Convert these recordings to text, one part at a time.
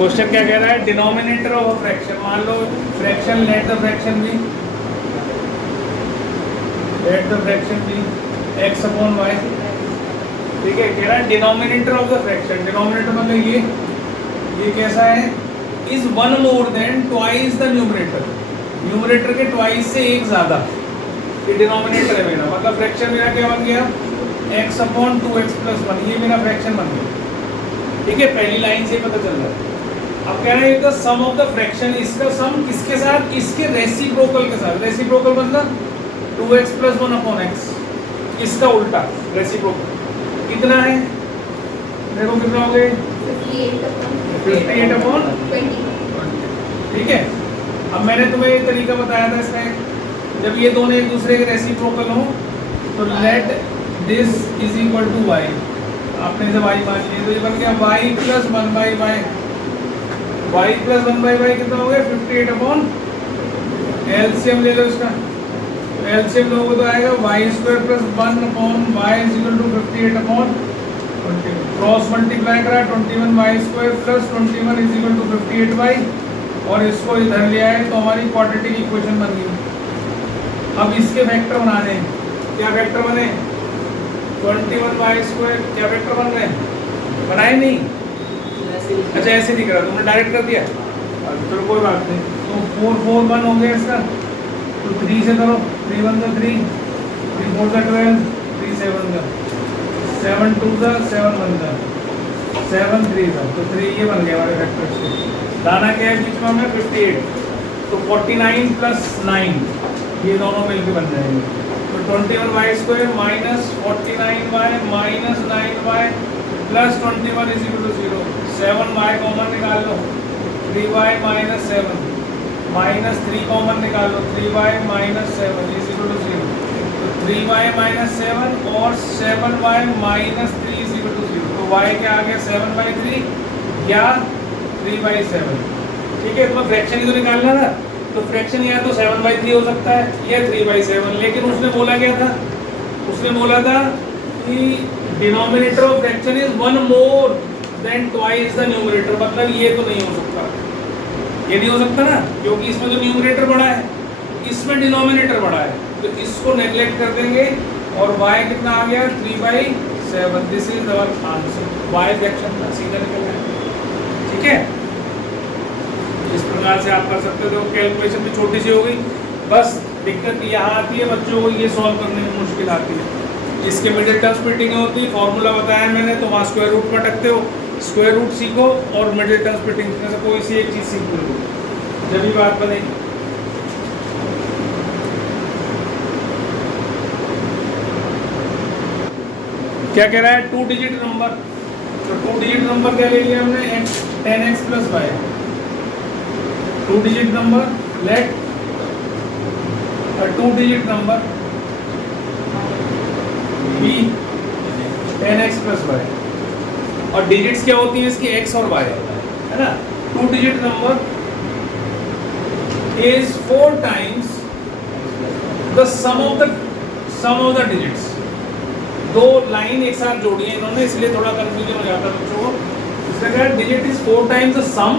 Question क्या कह रहा है, डिनोमिनेटर ऑफ फ्रैक्शन, मान लो fraction, let the fraction be x upon y, ठीक है। कह रहा है denominator of the fraction, denominator मतलब ये कैसा है, is one more than twice the numerator, numerator के ट्वाइस से एक ज्यादा, ये डिनोमिनेटर है मेरा, मतलब फ्रैक्शन मेरा क्या बन गया, x अपॉन 2x प्लस 1, ये मेरा फ्रैक्शन बन गया, ठीक है। पहली लाइन से पता चल रहा है। अब कह रहे हैं the sum of the fraction, इसका सम किसके साथ, इसके रेसिप्रोकल के साथ, रेसिप्रोकल मतलब 2x प्लस 1 अपॉन x, इसका उल्टा रेसिप्रोकल कितना है, देखो कितना हो गए 58 अपॉन 20, ठीक है। अब मैंने तुम्हें ये तरीका बताया था इसमें, जब ये दोनों एक दूसरे के रेसिप्रोकल हो तो let this is equal to y, आपने इसे y मान लिया तो ये बन गया y plus 1 by y, y plus 1 by y कितना हो गया 58 अपॉन, एलसीएम ले लो इसका, एलसीएम लोगों तो आएगा y square plus 1 upon y is equal to 58 upon 20, cross multiply करा 21 y square plus 21 is equal to 58 y, और इसको इधर ले आए तो हमारी क्वाड्रेटिक इक्वेशन बन गई। अब इसके वेक्टर बनाने हैं, क्या वेक्टर बने, 21 y स्क्वायर, क्या वेक्टर बन रहे हैं, बनाए नहीं, अच्छा ऐसे नहीं करा तुमने, डायरेक्ट कर दिया, चलो कोई बात नहीं। तो 4 4 1 हो गया इसका, तो 3 से करो, 3 1 का 3, 3 4 का 12, 3 7 का 7 2 का 7 1 का 7 3 का, तो 3 ये बन गया हमारे वेक्टर से। दाना क्या है बीच में हमें 58, तो 49 प्लस 9 ये दोनों मिलके बन जाएंगे, तो 21 y square minus 49 y minus 9 y plus 21 is equal to 0, 7 y common निकाल लो, 3 y माइनस 7 माइनस 3 कॉमन निकाल लो, 3 y minus 7 is equal to 0, तो 3 y माइनस 7 और 7 y minus 3 is equal to 0, तो y क्या आ गया 7/3 या 3/7, ठीक है। तो फ्रैक्शन ही तो निकालना था, तो फ्रैक्शन या तो 7/3 हो सकता है या 3/7, लेकिन उसने बोला क्या था, उसने बोला था कि denominator of fraction is one more than twice the numerator, मतलब ये तो नहीं हो सकता, ये नहीं हो सकता ना, क्योंकि इसमें तो न्यूमरेटर बड़ा है, इसमें डिनोमिनेटर बड़ा है, तो इसको नेग्लेक्ट कर देंगे और y कितना आ गया 3/7, this is our answer, y fraction का सीधा निकल गया, ठीक है। इस प्रकार से आप कर सकते हो, कैलकुलेशन भी छोटी सी हो गई, बस दिक्कत यहाँ आती है बच्चों को ये सॉल्व करने में मुश्किल आती है, इसके मिडिल टर्म स्प्लिटिंग होती है, फॉर्मूला बताया मैंने, तो वहाँ स्क्वायर रूट में रखते हो, स्क्वायर रूट सीखो और मिडिल टर्म स्प्लिटिंग में से कोई सी एक चीज़ सीख लो, जब भी बात बनेगी। क्या कह रहा है, 2 डिजिट नंबर, तो 2 डिजिट नंबर क्या ले लिया हमने, 10x plus y, 2 digit number, let 2 digit number be 10x plus y, और डिजिट्स क्या होती हैं इसकी x और y, है ना। 2 digit number is 4 times the sum of the digits, दो लाइन एक साथ जोड़ी है इन्होंने, इसलिए थोड़ा कंफ्यूजन हो जाता है बच्चों को। इसका क्या है, digit is 4 times the sum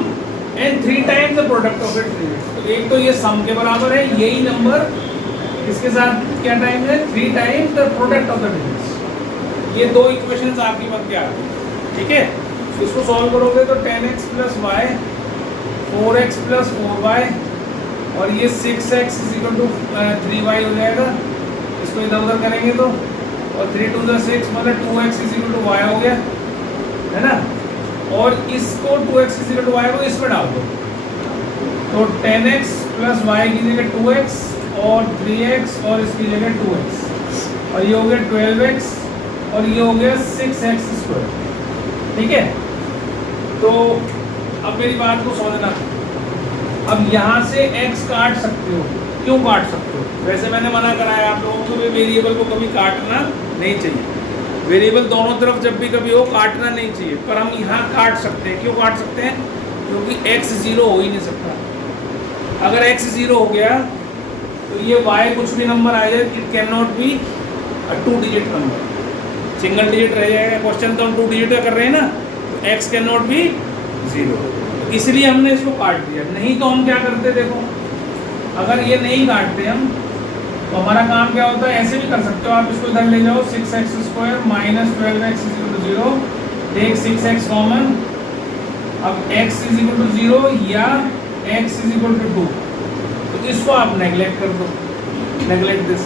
and 3 times the product of its digits, तो एक तो ये सम के बराबर है, यही नंबर इसके साथ क्या टाइम है 3 times the product of the digits, ये दो इक्वेशंस आपकी बन के आ गई, ठीक है। इसको सॉल्व करोगे तो 10x plus y 4x plus 4y और ये 6x is equal to 3y हो जाएगा, इसको इधर उधर करेंगे तो, और 3 2 6 मतलब 2x is equal to y हो गया, है ना, और इसको 2x is equal to y को इसमें डाल दो, तो 10x प्लस y की जगह 2x और 3x और इसकी जगह 2x, और ये हो गया 12x और ये हो गया 6x स्क्वायर, ठीक है। तो अब मेरी बात को समझना, अब यहाँ से x काट सकते हो, क्यों काट सकते हो, वैसे मैंने मना कराया आप लोगों को भी वेरिएबल को कभी काटना नहीं चाहिए, वेरिएबल दोनों तरफ जब भी कभी हो काटना नहीं चाहिए, पर हम यहाँ काट सकते हैं, क्यों काट सकते हैं, क्योंकि x 0 हो ही नहीं सकता, अगर x 0 हो गया तो ये y कुछ भी नंबर आ जाए, it can not be a 2 digit number, single digit रह जाएगा, क्वेश्चन तो हम 2 डिजिट का कर रहे हैं ना, तो x कैन नॉट बी 0, इसलिए हमने इसको काट दिया, नहीं तो हम क्या करते, देखो अगर ये नहीं काटते हम तो हमारा काम क्या होता है, ऐसे भी कर सकते हो आप, इसको इधर ले जाओ 6x² minus 12x = 0, take 6x common, अब x = 0 या x = 2, तो इसको आप नेगलेक्ट कर दो, नेगलेक्ट दिस,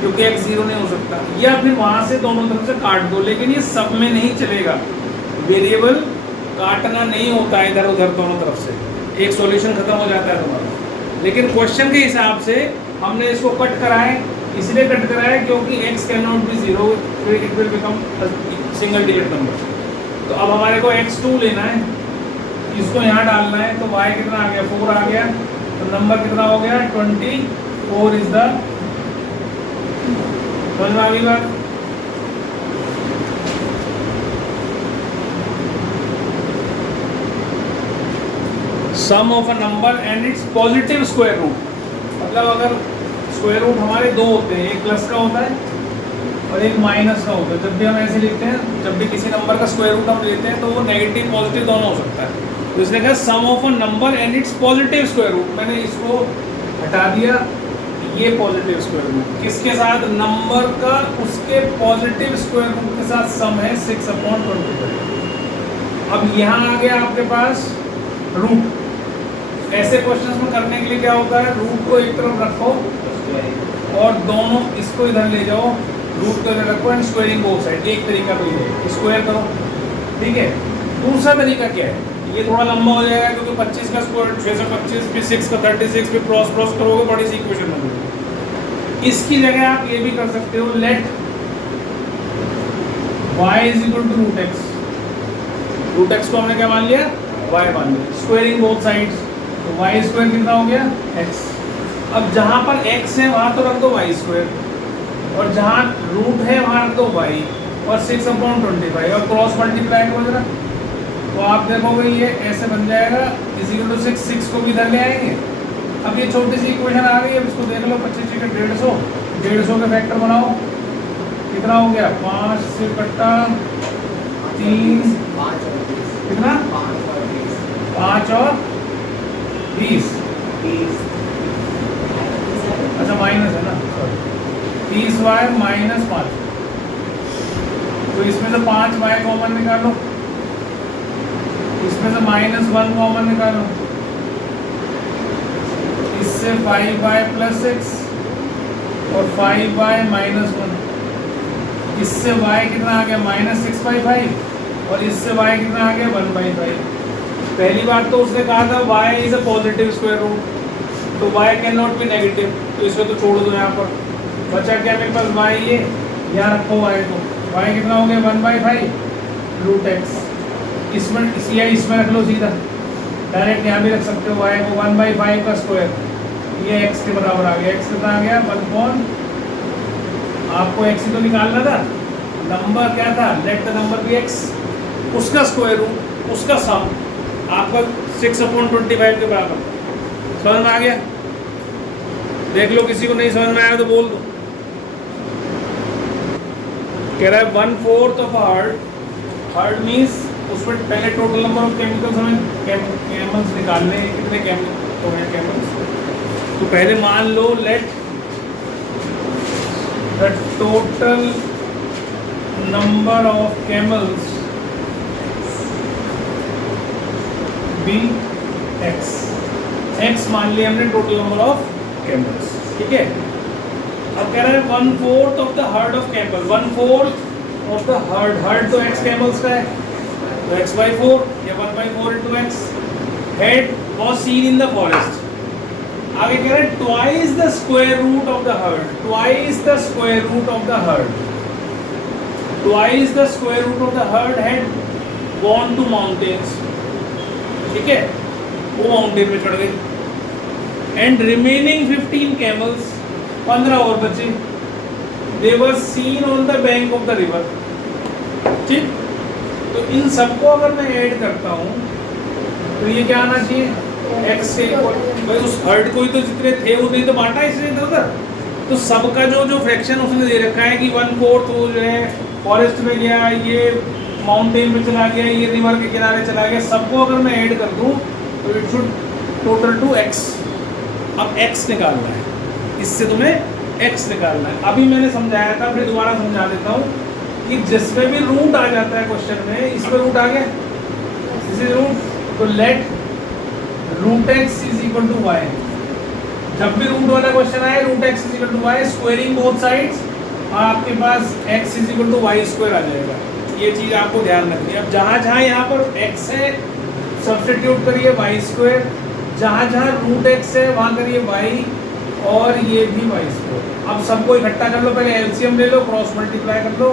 क्योंकि x 0 नहीं हो सकता, या फिर वहां से दोनों तरफ से काट दो, लेकिन ये सब में नहीं चलेगा, वेरिएबल काटना नहीं होता है इधर उधर दोनों तरफ से, एक सॉल्यूशन खत्म हो जाता है तुम्हारा। लेकिन क्वेश्चन के हिसाब से हमने इसको कट करा है, इसलिए कट करा है क्योंकि x can not B 0, it will become single digit number. तो अब हमारे को x2 लेना है, इसको यहाँ डालना है, तो y कितना आ गया, 4 आ गया, तो नंबर कितना हो गया, 24 इज द, समझ में आ गई बात? Sum of a number and its positive square root, मतलब अगर स्क्वायर रूट हमारे दो होते हैं, एक प्लस का होता है और एक माइनस का होता है, जब भी हम ऐसे लिखते हैं, जब भी किसी नंबर का स्क्वायर रूट हम लेते हैं तो वो नेगेटिव पॉजिटिव दोनों हो सकता है, तो इसने कहा sum of a number and its positive square root, मैंने इसको हटा दिया, ये पॉजिटिव स्क्वायर रूट किसके साथ, नंबर का उसके पॉजिटिव स्क्वायर रूट के साथ सम है 6/25। अब यहाँ आ गया आपके पास रूट, ऐसे क्वेश्चंस में करने के लिए क्या होता है, रूट को एक तरफ रखो और दोनों इसको इधर ले जाओ, रूट को इधर रखो एंड स्क्वायरिंग बोथ साइड, एक तरीका तो ये स्क्वायर करो, ठीक है। दूसरा तरीका क्या है, ये थोड़ा लंबा हो जाएगा क्योंकि 25 का स्क्वायर 6 से 25, फिर 6 का 36, फिर क्रॉस करोगे, बड़ी सी इक्वेशन बनेगी। इसकी जगह आप ये भी कर सकते हो, let y = root x, root x को हमने क्या मान लिया, y मान लिया, स्क्वायरिंग बोथ साइड्स, तो y² कितना हो गया, x। अब जहाँ पर x है वहाँ तो रख दो y², और जहाँ रूट है वहाँ रख दो y, और 6/25, और क्रॉस मल्टीप्लाई करो जरा, तो आप देखोगे ये ऐसे बन जाएगा, = 6, 6 को भी इधर ले आएंगे। अब ये छोटी सी इक्वेशन आ गई, अब इसको देख लो, 25 का 150 के फैक्टर बनाओ, कितना हो गया, 5 से कट्टा 3, कितना 5 और 20, अच्छा माइनस है ना, 30y - 5, तो इसमें से 5y कॉमन निकालो, इसमें से -1 कॉमन निकालो, इससे 5y + 6 और 5y - 1, इससे y कितना आ गया, -6/5, और इससे y कितना आ गया, 1/5। पहली बात तो उसने कहा था y is a positive square root, तो y can not be negative, तो इसको तो छोड़ दो, यहाँ पर बचा क्या मेरे पास, y, ये यहाँ रखो y को, y कितना हो गया, 1/5 रूट x, इसमें इसमें रख लो सीधा, डायरेक्ट यहाँ भी रख सकते हो, y को 1/5 का स्क्वायर, ये x के बराबर आ गया, x कितना आ गया, 1, आपको x ही तो निकालना था, नंबर क्या था, let the number be x, उसका स्क्वायर रूट, उसका सम आपका 6/25 के बराबर, समझ में आ गया? देख लो, किसी को नहीं समझ में आया तो बोल दो। कह रहा है 1/4 ऑफ हर्ड मीन्स उसमें पहले टोटल नंबर ऑफ केमिकल्स हमें केमल्स निकालने हैं, कितने केमिकल हैं केमल्स, तो पहले मान लो let the total number of camels be x, x मान लिया हमने टोटल नंबर ऑफ कैमल्स, ठीक है। अब कह रहा है 1/4 of the herd of camel, 1/4 of the herd तो x कैमल्स का है, तो x/4 या 1/4 × x, head was seen in the forest. आगे कह रहा है twice the square root of the herd, twice the square root of the herd, twice the square root of the herd had gone to mountains, ठीक है, वो mountain में चढ़ गए, एंड रिमेनिंग 15 कैमल्स, 15 और बचे, they were seen on the bank of the river, ठीक। तो इन सबको अगर मैं ऐड करता हूँ तो ये क्या आना चाहिए, x से, भाई उस हर्ड को ही तो जितने थे उतने तो बांटा इसने इधर उधर, तो सबका जो फ्रैक्शन उसने दे रखा है कि 1/4 वो जो है फॉरेस्ट में गया, ये माउंटेन पे चला गया, ये रिवर के किनारे चला गया, सबको अगर मैं ऐड कर दूँ तो it should total two x। अब x निकालना है, इससे तुम्हें x निकालना है। अभी मैंने समझाया था, फिर दोबारा समझा देता हूँ कि जिसमें भी रूट आ जाता है क्वेश्चन में, इसमें रूट आ गया, दिस इज रूट, तो let root x is equal to y। जब भी रूट वाला क्वेश्चन आए, root x is equal to y, squaring both sides, और आपके पास x is equal to y square आ जाएगा। ये चीज़ आपको ध्यान रखनी है। अब जहाँ जहाँ यहाँ पर x है सब्स्टिट्यूट करिए वाई स्क्वायर, जहाँ जहाँ रूट x है वहाँ करिए y, और ये भी वाई स्क्वायर। अब सबको इकट्ठा कर लो, पहले एलसीएम ले लो, क्रॉस मल्टीप्लाई कर लो,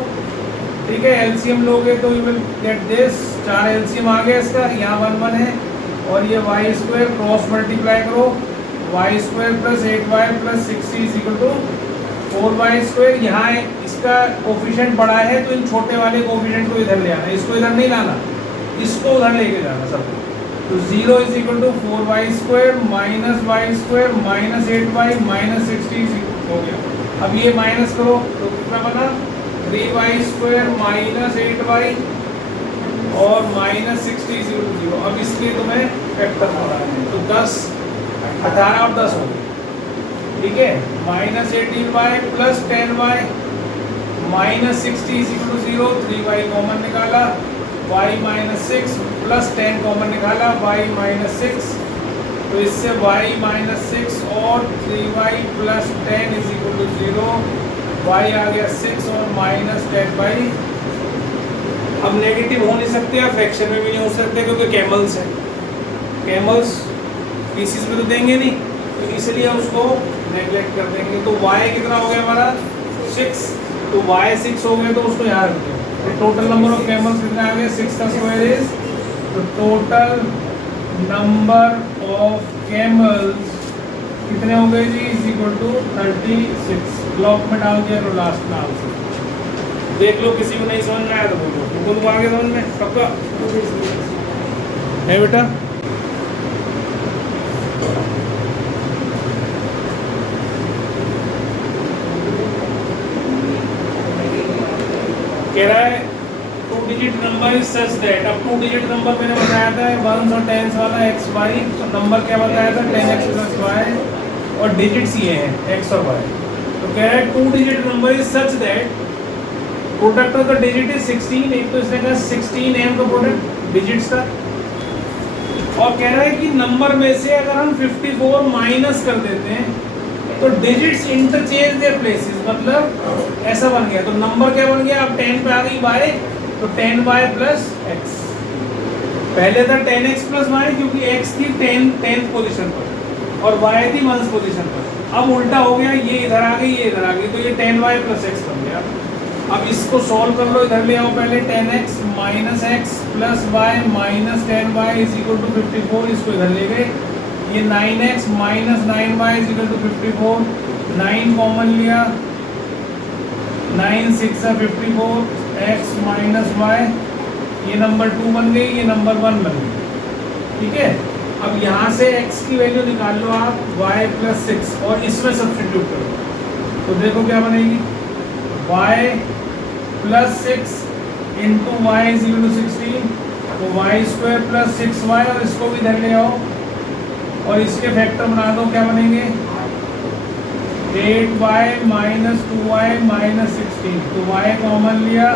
ठीक है। एलसीएम लोगे तो you will get this, 4 LCM आ गया इसका, यहाँ 1 1 है, और ये वाई स्क्वायर, क्रॉस मल्टीप्लाई करो, y square plus 8y plus 60 is equal to 4y square. यहाँ इसका कोफिशिएंट बड़ा है तो इन छोटे वाले कोफिशिएंट को इधर ले आना, इसको इधर नहीं लाना, इसको उधर लेके जाना सब। तो 0 is equal to 4y square minus y square minus 8y minus 60 हो गया। अब ये माइनस करो तो कितना बना, 3y स्क्वायर माइनस 8y और माइनस 60 इज इक्वल टू 0। अब इसलिए तुम्हें फैक्टर होना है, तो 10 18 और 10 हो गए, ठीक है। Minus 18y plus 10y minus 60 is equal to 0, 3y common निकाला, y माइनस 6 प्लस 10 कॉमन निकाला, y माइनस 6, तो इससे y माइनस 6 और 3y plus 10 is equal to 0, y आ गया 6 और माइनस 10y। अब नेगेटिव हो नहीं सकते या फ्रैक्शन में भी नहीं हो सकते क्योंकि कैमल्स है, कैमल्स पीसीस में तो देंगे नहीं, तो इसलिए उसको नेगलेक्ट कर देंगे। तो y कितना हो गया हमारा 6, तो y 6 हो गया, तो उसको यहाँ रख दो। तो टोटल नंबर ऑफ कैमल्स कितना आ गया, 6 का स्क्वायर इज, तो टोटल नंबर ऑफ कैमल्स कितने हो गए जी, इज इक्वल टू 36। ब्लॉक में डाल दिया तो लास्ट में आंसर देख लो, किसी को नहीं समझ में आया तो बोलो, बोलो आगे समझ में पक्का है बेटा। कह रहा है 2 digit number is such that, अब 2 डिजिट नंबर मैंने बताया था 1s और 10s वाला x y, तो नंबर क्या बताया था 10x प्लस y, और डिजिट्स ये हैं x और y। तो कह रहा है 2 digit number is such that product of the digit is 16, एक तो इसने कहा 16m का प्रोडक्ट डिजिट्स का, और कह रहा है कि नंबर में से अगर हम 54 माइनस कर देते हैं तो डिजिट्स इंटरचेंज देयर प्लेसेस, मतलब ऐसा बन गया। तो नंबर क्या बन गया, अब 10 पे आ गई y, तो 10y प्लस x, पहले था 10x प्लस y क्योंकि x थी 10th पोजीशन पर और y थी 1st पोजीशन पर। अब उल्टा हो गया, ये इधर आ गई, ये इधर आ गई, तो ये 10y प्लस x बन गया। अब इसको सॉल्व कर लो, इधर ले आओ पहले, 10x minus x plus y minus 10y is equal to 54, इसको इधर ले गए, ये 9x minus 9y is equal to 54, 9 common लिया, 9 6 54, x माइनस y, ये नंबर 2 बन गई, ये नंबर 1 बन गई, ठीक है। अब यहाँ से x की वैल्यू निकाल लो आप, y प्लस 6, और इसमें सब्स्टिट्यूट करो, तो देखो क्या बनेगी, y plus 6 into y is equal to 16, तो वाई स्क्वायर प्लस 6y, और इसको भी इधर ले आओ और इसके फैक्टर बना दो, क्या बनेंगे 8y माइनस 2y माइनस 16, तो y कॉमन लिया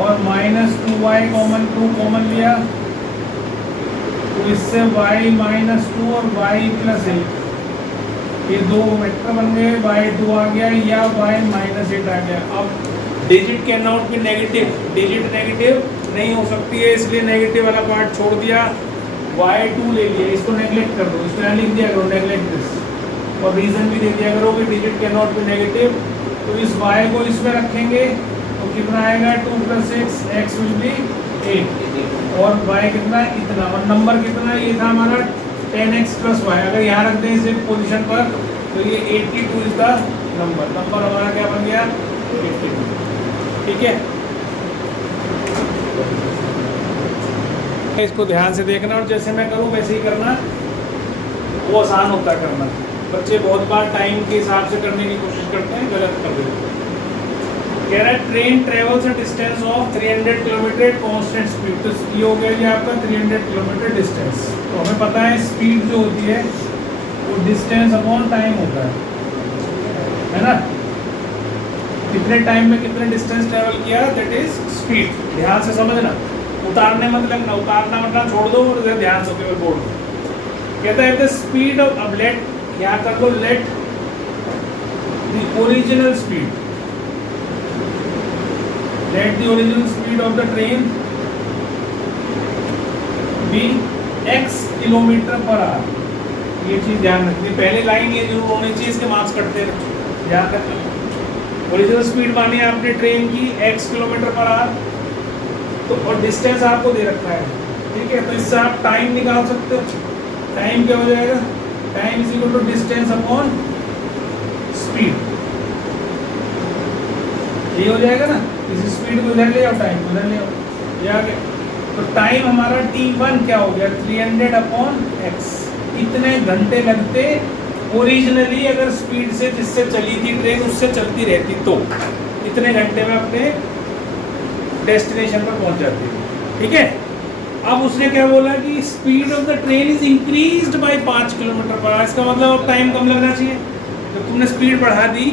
और माइनस 2y कॉमन 2 कॉमन लिया, तो इससे y माइनस 2 और y प्लस 8, ये दो वेक्टर बन गए, y2 आ गया या y माइनस 8 आ गया। अब digit can not be negative, digit negative नहीं हो सकती है, इसलिए नेगेटिव वाला पार्ट छोड़ दिया, y2 ले लिया, इसको नेगलेक्ट कर दो, इसको यहाँ लिख दिया करो नेगलेक्ट दिस, और रीज़न भी दे दिया करो कि digit can not be negative. तो इस y को इसमें रखेंगे तो कितना आएगा 2 प्लस 6, x विल बी 8, और y कितना इतना, और नंबर कितना, ये था हमारा 10x प्लस y, अगर यहाँ रख दें इस पोजीशन पर तो ये 82 इज द नंबर हमारा क्या बन गया 82, ठीक है। इसको ध्यान से देखना और जैसे मैं करूँ वैसे ही करना, वो आसान होता है करना। बच्चे बहुत बार टाइम के हिसाब से करने की कोशिश करते हैं, गलत कर देते हैं, कह रहा है train travels a distance of 300 kilometre at constant speed. तो ये हो गया जी आपका 300 किलोमीटर डिस्टेंस। तो हमें पता है स्पीड जो होती है वो डिस्टेंस अपॉन टाइम होता है ना। कितने टाइम में कितने डिस्टेंस ट्रेवल किया, दैट इज स्पीड। ध्यान से समझना, उतारने मतलब ना, उतारना मतलब छोड़ दो और ध्यान से केवल बोल दो। कहता है द स्पीड ऑफ, अब लेट क्या कर दो, let the original speed, let the original speed of the train be x kilometre per our. ये चीज ध्यान रखनी, पहले लाइन ये जरूर होनी चाहिए, इसके मार्क्स कटते रहे, ध्यान रखना। ओरिजिनल स्पीड मानी आपने ट्रेन की x किलोमीटर पर आवर, तो और डिस्टेंस आपको दे रखा है, ठीक है। तो इससे आप टाइम निकाल सकते हो। टाइम क्या हो जाएगा, time is equal to distance upon speed, ये हो जाएगा ना। इस स्पीड को इधर ले आओ, टाइम को इधर ले आओ, ये आ गया। तो टाइम हमारा t1 क्या हो गया, 300 अपॉन x। इतने घंटे लगते ओरिजिनली अगर स्पीड से जिससे चली थी ट्रेन उससे चलती रहती, तो इतने घंटे में अपने डेस्टिनेशन पर पहुंच जाती है, ठीक है। अब उसने क्या बोला कि speed of the train is increased by 5 kilometre per our. इसका मतलब अब टाइम कम लगना चाहिए। जब तुमने स्पीड बढ़ा दी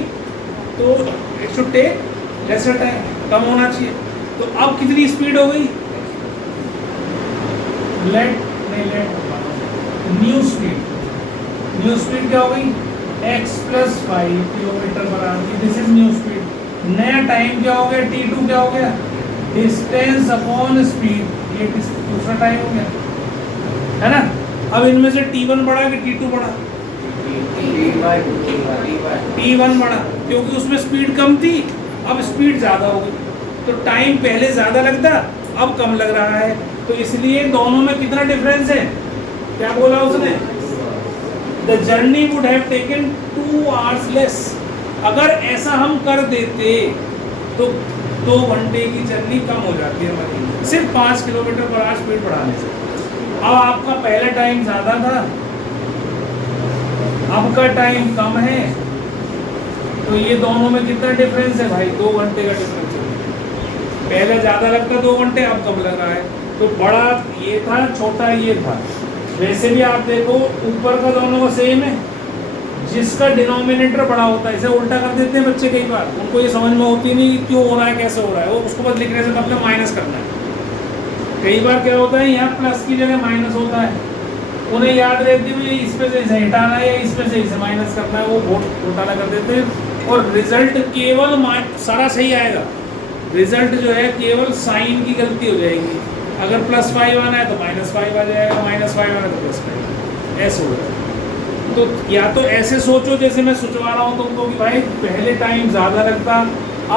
तो it should take lesser time, कम होना चाहिए। तो अब कितनी स्पीड हो गई, न्यू स्पीड क्या हो गई, x + 5 kilometre per our, this is new speed. नया टाइम क्या हो गया, t2 क्या हो गया, डिस्टेंस अपॉन स्पीड, ये दूसरा टाइम हो गया, है ना। अब इनमें से t1 बढ़ा कि t2 बढ़ा, t1 बढ़ा, क्योंकि उसमें स्पीड कम थी, अब स्पीड ज़्यादा हो गई। तो टाइम पहले ज़्यादा लगता, अब कम लग रहा है। तो इसलिए दोनों में कितना डिफरेंस है, क्या बोला उसने, the journey would have taken 2 hours less. अगर ऐसा हम कर देते तो 2 घंटे की जर्नी कम हो जाती है हमारी, सिर्फ 5 किलोमीटर पर आवर स्पीड बढ़ाने से। अब आपका पहला टाइम ज़्यादा था, अब का टाइम कम है, तो ये दोनों में कितना डिफरेंस है भाई, 2 घंटे का डिफरेंस है। पहले ज़्यादा लगता 2 घंटे, अब कम लग रहा है। तो बड़ा ये था, छोटा ये था। वैसे भी आप देखो ऊपर का दोनों का सेम है, जिसका डिनोमिनेटर बड़ा होता है, इसे उल्टा कर देते हैं बच्चे कई बार, उनको ये समझ में होती नहीं क्यों हो रहा है, कैसे हो रहा है, वो उसको बस लिखने से मतलब माइनस करना है। कई बार क्या होता है, यहाँ प्लस की जगह माइनस होता है, उन्हें याद रहती है इसमें से इसे हटाना है, इसमें से इसे माइनस करना है, वो बहुत घोटाला कर देते हैं और रिजल्ट केवल सारा सही आएगा, रिजल्ट जो है केवल साइन की गलती हो जाएगी। अगर +5 आना है तो -5 आ जाएगा, -5 आना है तो +5, ऐसे हो जाएगा। तो या तो ऐसे सोचो जैसे मैं सोचवा रहा हूँ तुमको कि भाई पहले टाइम ज़्यादा लगता,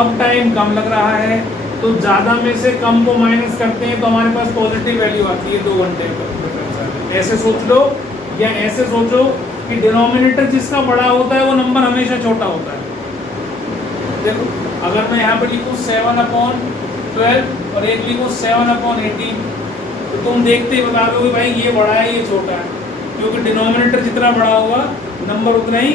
अब टाइम कम लग रहा है, तो ज़्यादा में से कम को माइनस करते हैं तो हमारे पास पॉजिटिव वैल्यू आती है 2 घंटे का डिफरेंस। ऐसे सोच लो, या ऐसे सोचो कि डिनोमिनेटर जिसका बड़ा होता है वो नंबर हमेशा छोटा होता है। देखो अगर मैं यहाँ पर लिखूँ 7/12 और एक लिखूँ 7/18, तो तुम देखते ही बता दो कि भाई ये बड़ा है ये छोटा है, क्योंकि डिनोमिनेटर जितना बड़ा होगा नंबर उतना ही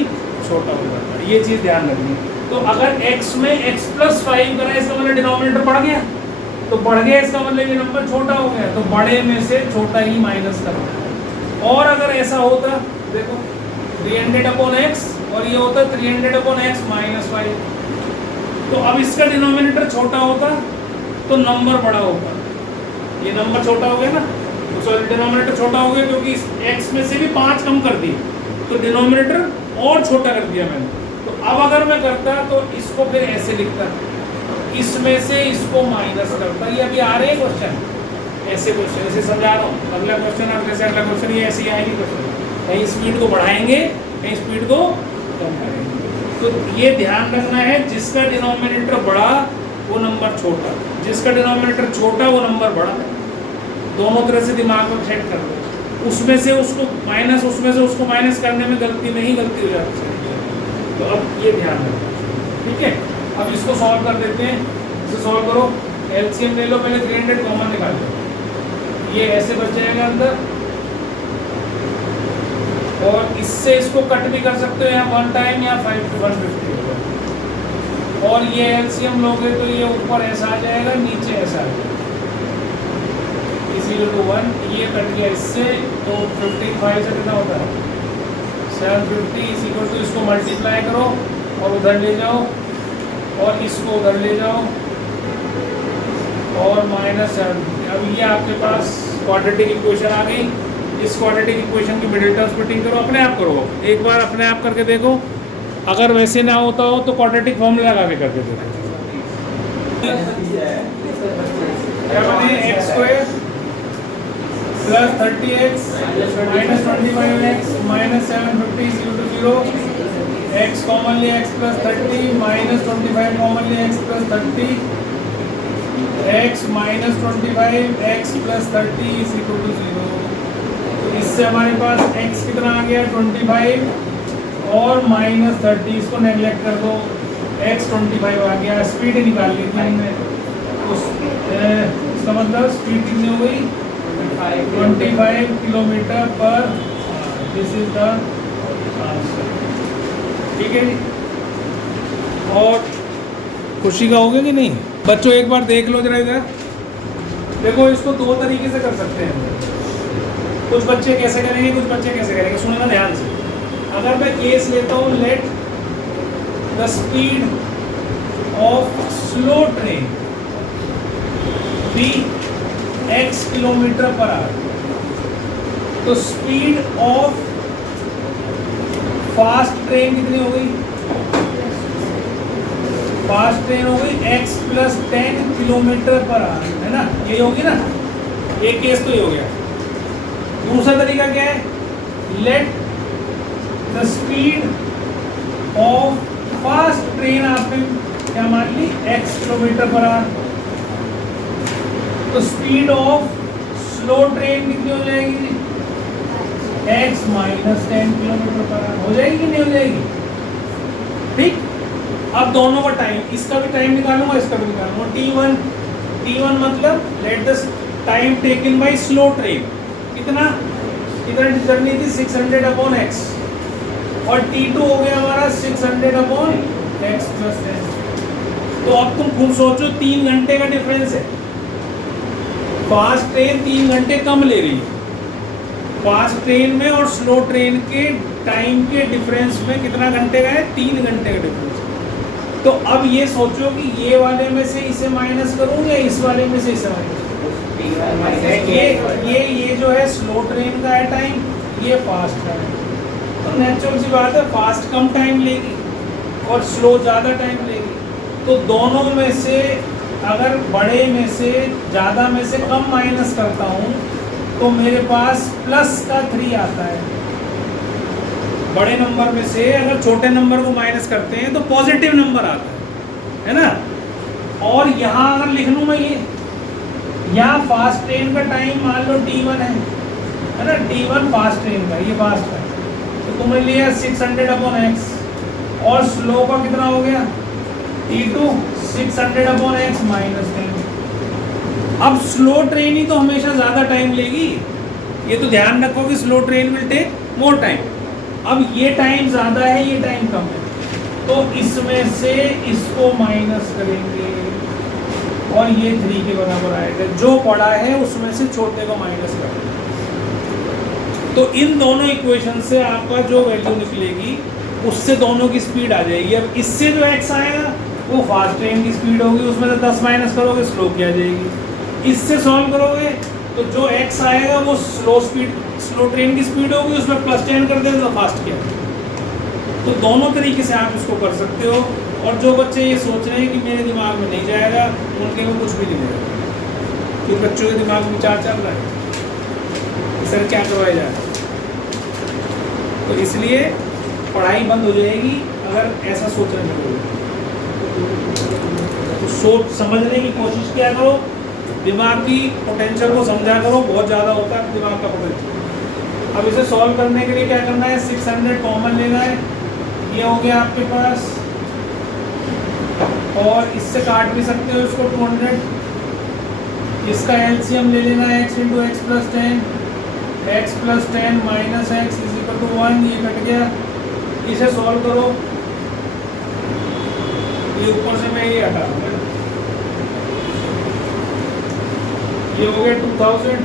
छोटा होगा। ये चीज़ ध्यान रखनी। तो अगर x में x + 5 करें, इसका मतलब डिनोमिनेटर बढ़ गया, तो बढ़ गया इसका मतलब ये नंबर छोटा हो गया, तो बड़े में से छोटा ही माइनस करना है। और अगर ऐसा होता, देखो 300/x और ये होता 300/x -5, तो अब इसका डिनोमिनेटर छोटा होता तो नंबर बड़ा होता, ये नंबर छोटा हो गया ना, तो सॉरी डिनोमिनेटर छोटा हो गया क्योंकि इस x में से भी 5 कम कर दिए, तो डिनोमिनेटर और छोटा कर दिया मैंने। तो अब अगर मैं करता तो इसको फिर ऐसे लिखता, इसमें से इसको माइनस करता। ये अभी आ रहे हैं क्वेश्चन, ऐसे क्वेश्चन ऐसे समझा रहा हूँ। अगला क्वेश्चन अगले से अगला क्वेश्चन ये ऐसे ही आएंगे क्वेश्चन, कहीं स्पीड को बढ़ाएंगे कहीं स्पीड को कम करेंगे। तो ये ध्यान रखना है, जिसका डिनोमिनेटर बड़ा वो नंबर छोटा, जिसका डिनोमिनेटर छोटा वो नंबर बड़ा। दोनों तरह से दिमाग में सेट कर दो, उसमें से उसको माइनस, उसमें से उसको माइनस करने में गलती नहीं गलती हो जाती है। तो अब ये ध्यान रखो, ठीक है। अब इसको सॉल्व कर देते हैं, इसे सॉल्व करो, एलसीएम ले लो, पहले 300 कॉमन निकाल लो, ये ऐसे बच जाएगा अंदर, और इससे इसको कट भी कर सकते हो, यहाँ 1 टाइम या 5 to 150 होगा, और ये एलसीएम लोगे तो ये ऊपर ऐसा आ जाएगा, नीचे ऐसा आ जाएगा, इसी टू 1, ये कट गया इससे, तो 55 से कितना होता है 750 इज इक्वल टू, इसको मल्टीप्लाई करो और उधर ले जाओ और इसको उधर ले जाओ और -750। अब ये आपके पास क्वाड्रेटिक इक्वेशन आ गई। इस क्वाड्रेटिक इक्वेशन की मिडिल टर्म स्प्लिटिंग करो, अपने आप करो, एक बार अपने आप करके देखो, अगर वैसे ना होता हो तो क्वाड्रेटिक फॉर्मूला लगा के करके देखो। क्या बने, x square plus 30x minus 25x minus 750 is equal to 0, x commonly x plus 30 minus 25 commonly x plus 30, x minus 25 x plus 30 is equal to 0। तो इससे हमारे पास x कितना आ गया 25 और माइनस 30, इसको नेगलेक्ट कर दो, x 25 आ गया। स्पीड निकाल ली थी हमने, इसका मतलब स्पीड कितनी हो गई 25 किलोमीटर पर, दिस इज द आंसर। ठीक है जी, और खुशी का होगा कि नहीं बच्चों, एक बार देख लो जरा इधर देखो, इसको दो तरीके से कर सकते हैं। कुछ बच्चे कैसे करेंगे, कुछ बच्चे कैसे करेंगे, सुनना ध्यान से। अगर मैं केस लेता हूँ, let the speed of slow train be x kilometre per hour, तो स्पीड ऑफ फास्ट ट्रेन कितनी हो गई, फास्ट ट्रेन हो गई x plus 10 kilometre per hour, है ना, ये होगी ना, एक केस तो ये हो गया। दूसरा तरीका क्या है, late the speed of fast train, आपने क्या मान ली x किलोमीटर पर आवर, तो स्पीड ऑफ स्लो ट्रेन कितनी हो जाएगी x minus 10 kilometre per our, हो जाएगी कि नहीं हो जाएगी। ठीक, अब दोनों का टाइम, इसका भी टाइम निकालूंगा, इसका भी निकालूंगा। t1 मतलब let the time taken by slow train, कितना जर्नी थी 600 अपॉन x, और t2 हो गया हमारा 600 अपॉन x प्लस 10। तो अब तुम खूब सोचो, 3 घंटे का डिफरेंस है, फास्ट ट्रेन 3 घंटे कम ले रही है, फास्ट ट्रेन में और स्लो ट्रेन के टाइम के डिफरेंस में कितना घंटे का है, 3 घंटे का डिफरेंस। तो अब ये सोचो कि ये वाले में से इसे माइनस करूँ या इस वाले में से इसे माइनस करूँ। ये जो है स्लो ट्रेन का है टाइम, ये फास्ट का है, तो नेचुरल सी बात है फास्ट कम टाइम लेगी और स्लो ज़्यादा टाइम लेगी। तो दोनों में से अगर बड़े में से ज़्यादा में से कम माइनस करता हूँ तो मेरे पास प्लस का 3 आता है। बड़े नंबर में से अगर छोटे नंबर को माइनस करते हैं तो पॉजिटिव नंबर आता है ना। और यहाँ अगर लिख लूँ मैं, ये यहाँ फास्ट ट्रेन का टाइम मान लो t1 है ना, t1 फास्ट ट्रेन का, ये फास्ट का, तो तुमने लिया 600 अपॉन x, और स्लो का कितना हो गया t2 600 अपॉन x माइनस 10। अब स्लो ट्रेन ही तो हमेशा ज़्यादा टाइम लेगी, ये तो ध्यान रखो कि slow train will take more time. अब ये टाइम ज़्यादा है, ये टाइम कम है, तो इसमें से इसको माइनस करेंगे और ये 3 के बराबर आएगा। जो बड़ा है उसमें से छोटे को माइनस करेंगे, तो इन दोनों इक्वेशन से आपका जो वैल्यू निकलेगी उससे दोनों की स्पीड आ जाएगी। अब इससे जो x आएगा वो फास्ट ट्रेन की स्पीड होगी, उसमें से 10 माइनस करोगे स्लो की आ जाएगी। इससे सॉल्व करोगे तो जो x आएगा वो स्लो ट्रेन की स्पीड होगी, उसमें +10 कर देंगे तो फास्ट की। तो दोनों तरीके से आप इसको कर सकते हो। और जो बच्चे ये सोच रहे हैं कि मेरे दिमाग में नहीं जाएगा, उनके में कुछ भी नहीं जाएगा, फिर बच्चों के दिमाग में विचार चल रहा है सर क्या करवाया जाए, तो इसलिए पढ़ाई बंद हो जाएगी अगर ऐसा सोचने लगोगे। तो सोच समझने की कोशिश किया करो, दिमाग की पोटेंशियल को समझा करो, बहुत ज़्यादा होता है दिमाग का पोटेंशियल। अब इसे सॉल्व करने के लिए क्या करना है, 600 कॉमन लेना है, ये हो गया आपके पास, और इससे काट भी सकते हो इसको 200, इसका एलसीएम ले लेना है x into x plus 10 minus x is equal to 1, ये कट गया। इसे सॉल्व करो, ये ऊपर से मैं ये हटा दूंगा। ये हो गया 2000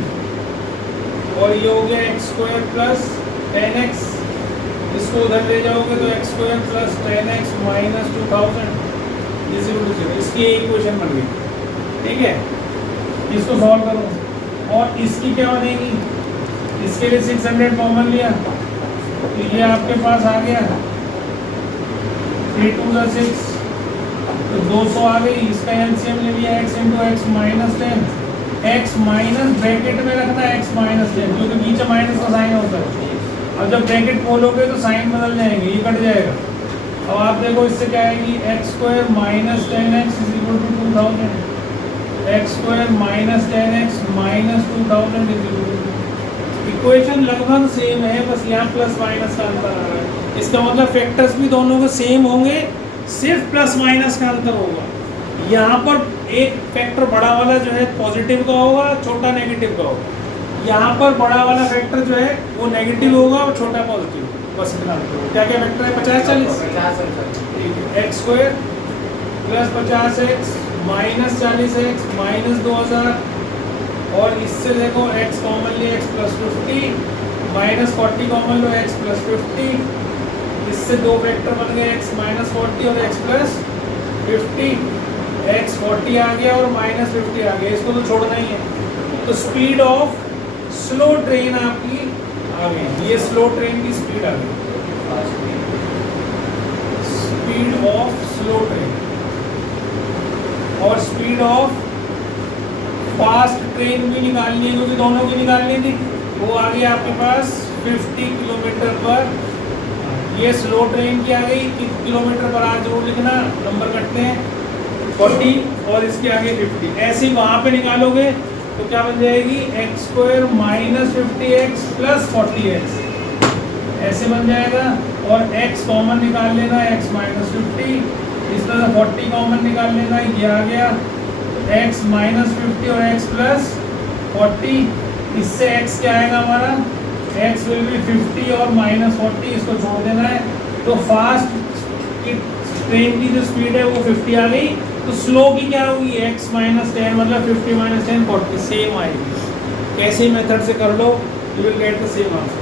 और ये हो गया एक्स स्क्वायर प्लस 10x। इसको उधर ले जाओगे तो x square plus 10x minus 2000 is equal to 0। इसकी एक इक्वेशन बन गई। ठीक है, इसको सॉल्व करो और इसकी क्या बनेगी, इसके लिए 600 कॉमन लिया तो ये आपके पास आ गया 3 2 6 तो 200 आ गई। इसका एलसीएम ले लिया x into x minus 10, x minus bracket में रखना है x माइनस 10 क्योंकि बीच में माइनस का साइन होता है। अब जब ब्रैकेट खोलोगे तो साइन बदल जाएंगे, ये कट जाएगा। अब आप देखो इससे क्या आएगी, x square minus 10x is equal to 2000, x square minus 10x minus 2000 is equal to. Equation लगभग सेम है, बस यहाँ प्लस माइनस का अंतर आ रहा है। इसका मतलब फैक्टर्स भी दोनों के सेम होंगे, सिर्फ प्लस माइनस का अंतर होगा। यहाँ पर एक फैक्टर बड़ा वाला जो है पॉजिटिव का होगा, छोटा नेगेटिव का होगा। यहाँ पर बड़ा वाला फैक्टर जो है वो नेगेटिव होगा और छोटा पॉजिटिव। बस इतना क्या क्या फैक्टर है, 50 40 x square plus 50x minus 40x minus 2000 और इससे देखो x कॉमन लिए x प्लस 50 माइनस 40 कॉमन लो x प्लस 50। इससे दो फैक्टर बन गए x माइनस 40 और x प्लस 50। x 40 आ गया और माइनस 50 आ गया, इसको तो छोड़ना ही है। तो स्पीड ऑफ स्लो ट्रेन आपकी आ गई, ये स्लो ट्रेन की स्पीड आ गई, स्पीड ऑफ स्लो ट्रेन। और स्पीड ऑफ फास्ट ट्रेन भी निकालनी है क्योंकि दोनों की निकालनी थी, वो आ गई आपके पास 50 किलोमीटर पर। ये स्लो ट्रेन की आ गई, किलोमीटर पर आज जरूर लिखना, नंबर कटते हैं 40 और इसके आगे 50। ऐसे ही वहाँ पे निकालोगे तो क्या बन जाएगी, x square minus 50x plus 40x ऐसे बन जाएगा। और x कॉमन निकाल लेना, x माइनस 50, इस तरह से 40 कॉमन निकाल लेना, ये आ गया x माइनस 50 और x प्लस 40। इससे x क्या आएगा हमारा, x विल बी 50 और माइनस 40, इसको छोड़ देना है। तो फास्ट की ट्रेन की जो स्पीड है वो 50 आ गई, तो स्लो की क्या होगी, x माइनस 10 मतलब 50 माइनस 10 40 सेम आएगी। कैसे मेथड से कर लो you will get the same answer.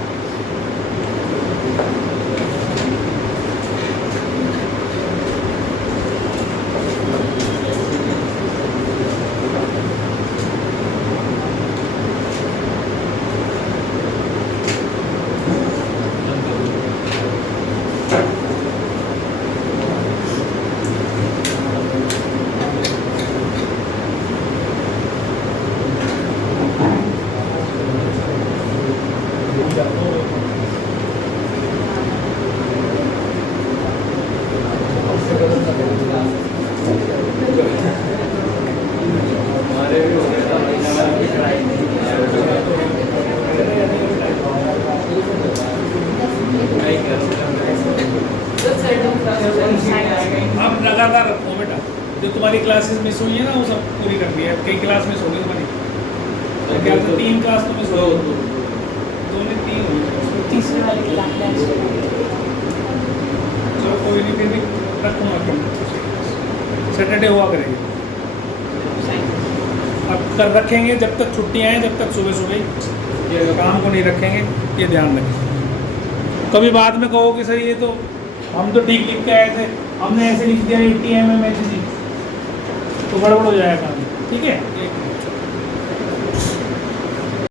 आप लगातार रखो बेटा, जो तुम्हारी क्लासेस मिस हुई है ना वो सब पूरी करनी है। कई क्लास मिस हो गई तुम्हारी, क्या तो 3 क्लास तो मिस हो गई, 2 नहीं 3 हुई, तीसरी वाली क्लास। चलो कोई नहीं, फिर भी रखूँगा, सैटरडे हुआ करेगी। अब कर रखेंगे जब तक छुट्टियाँ हैं, जब तक सुबह सुबह ये काम को नहीं रखेंगे, ये ध्यान रखें। कभी बाद में कहो कि सर ये तो हम तो ठीक लिख के आए थे, हमने ऐसे लिख दिया 80 mm तो गड़बड़ हो जाएगा। ठीक है।